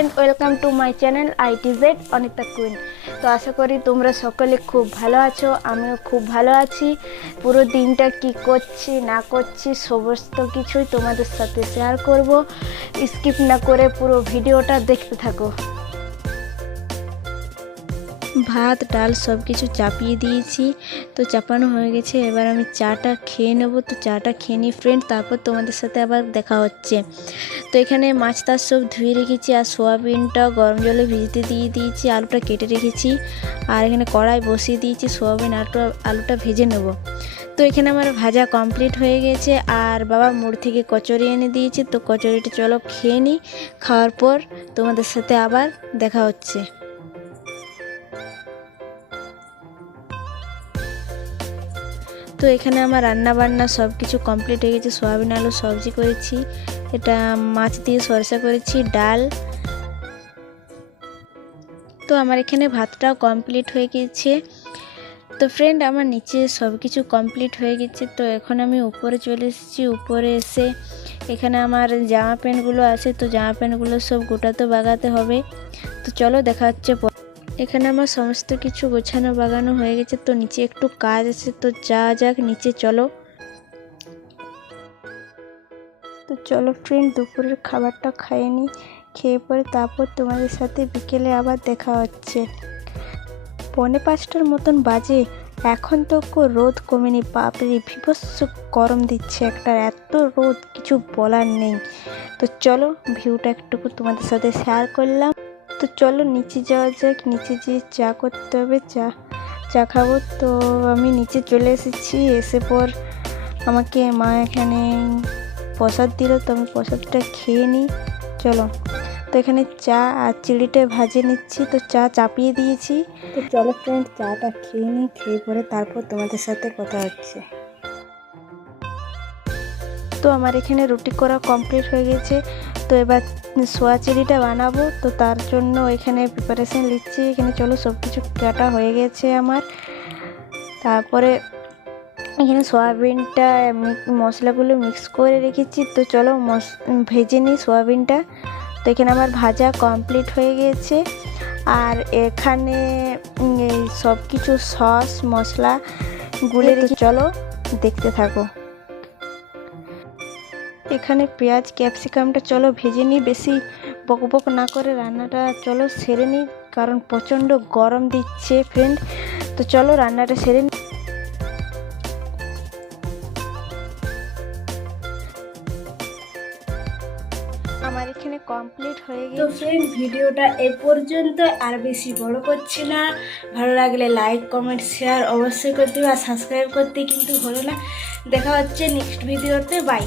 Friend, welcome to my channel ITZ Anita queen. তো আশা করি তোমরা সকলে খুব ভালো আছো, আমিও খুব ভালো আছি। পুরো দিনটা কি করছি না করছি সমস্ত কিছুই তোমাদের সাথে শেয়ার করব। স্কিপ না করে পুরো ভিডিওটা দেখতে থাকো। ভাত ডাল সব কিছু চাপিয়ে দিয়েছি, তো চাপানো হয়ে গেছে। এবার আমি চাটা খেয়ে নেবো। তো চাটা খেয়ে নিই ফ্রেন্ড, তারপর তোমাদের সাথে আবার দেখা হচ্ছে। তো এখানে মাছ টাছ সব ধুয়ে রেখেছি, আর সোয়াবিনটা গরম জলে ভিজতে দিয়ে দিয়েছি, আলুটা কেটে রেখেছি, আর এখানে কড়াই বসিয়ে দিয়েছি, সোয়াবিন আলুটা ভেজে নেব। তো এখানে আমার ভাজা কমপ্লিট হয়ে গেছে, আর বাবা মোড় থেকে কচুরি এনে দিয়েছে। তো কচুরিটা চলো খেয়ে নিই, খাওয়ার পর তোমাদের সাথে আবার দেখা হচ্ছে। তো এখানে আমার রান্না বান্না সব কিছু কমপ্লিট হয়ে গেছে। সোয়াবিন আলু সবজি করেছি, এটা মাছ দিয়ে সরষা করেছি, ডাল। তো আমার এখানে ভাতটাও কমপ্লিট হয়ে গেছে। তো ফ্রেন্ড, আমার নিচে সব কিছু কমপ্লিট হয়ে গেছে। তো এখন আমি উপরে চলে এসেছি। উপরে এসে এখানে আমার জামা প্যান্টগুলো আছে, তো জামা প্যান্টগুলো সব গোটাতে বাগাতে হবে। তো চলো দেখা হচ্ছে। এখানে আমার সমস্ত কিছু গোছানো বাগানো হয়ে গেছে। তো নিচে একটু কাজ আছে, তো যাক নিচে চলো। তো চলো ফ্রেন্ড, দুপুরের খাবারটা খেয়ে নিই, খেয়ে পরে তারপর তোমাদের সাথে বিকেলে আবার দেখা হচ্ছে। 4:45টার মতন বাজে, এখন তো রোদ কমেনি। বাপরে বিভৎস গরম দিচ্ছে একটা, এত রোদ কিছু বলার নেই। তো চলো ভিউটা একটুকু তোমাদের সাথে শেয়ার করলাম। তো চলো নিচে যাওয়া যাক, নিচে যেয়ে চা করতে হবে, চা খাবো। তো আমি নিচে চলে এসেছি। এসে পর আমাকে মা এখানে প্রসাদ দিল, তো আমি প্রসাদটা খেয়ে নিই। চলো, তো এখানে চা আর চিড়িটা ভাজে নিচ্ছি, তো চা চাপিয়ে দিয়েছি। তো চলো ফ্রেন্ড, চাটা খেয়ে নিই, খেয়ে পরে তারপর তোমাদের সাথে কথা হচ্ছে। তো আমার এখানে রুটি করা কমপ্লিট হয়ে গেছে। তো এবার সোয়া চিড়িটা বানাবো, তো তার জন্য এখানে প্রিপারেশন নিচ্ছি। এখানে চলো সব কিছু কাটা হয়ে গেছে আমার। তারপরে এখানে সয়াবিনটা মশলাগুলো মিক্স করে রেখেছি। তো চলো ভেজে নিই সয়াবিনটা। তো এখানে আমার ভাজা কমপ্লিট হয়ে গেছে, আর এখানে সব কিছু সস মশলা গুলে রেখে চলো দেখতে থাকো। এখানে পেঁয়াজ ক্যাপসিকামটা চলো ভেজে নিই, বেশি বকবক না করে রান্নাটা চলো সেরে নিই, কারণ প্রচণ্ড গরম দিচ্ছে ফ্রেন্ড। তো চলো রান্নাটা সেরে নিই। আমার এখানে কমপ্লিট হয়ে গেছে। তো ফ্রেন্ড, ভিডিওটা এ পর্যন্ত, আর বেশি বড় করছি না। ভালো লাগলে লাইক কমেন্ট শেয়ার অবশ্যই করতে হবে, আর সাবস্ক্রাইব করতে কিন্তু হলো না। দেখা হচ্ছে নেক্সট ভিডিওতে। বাই।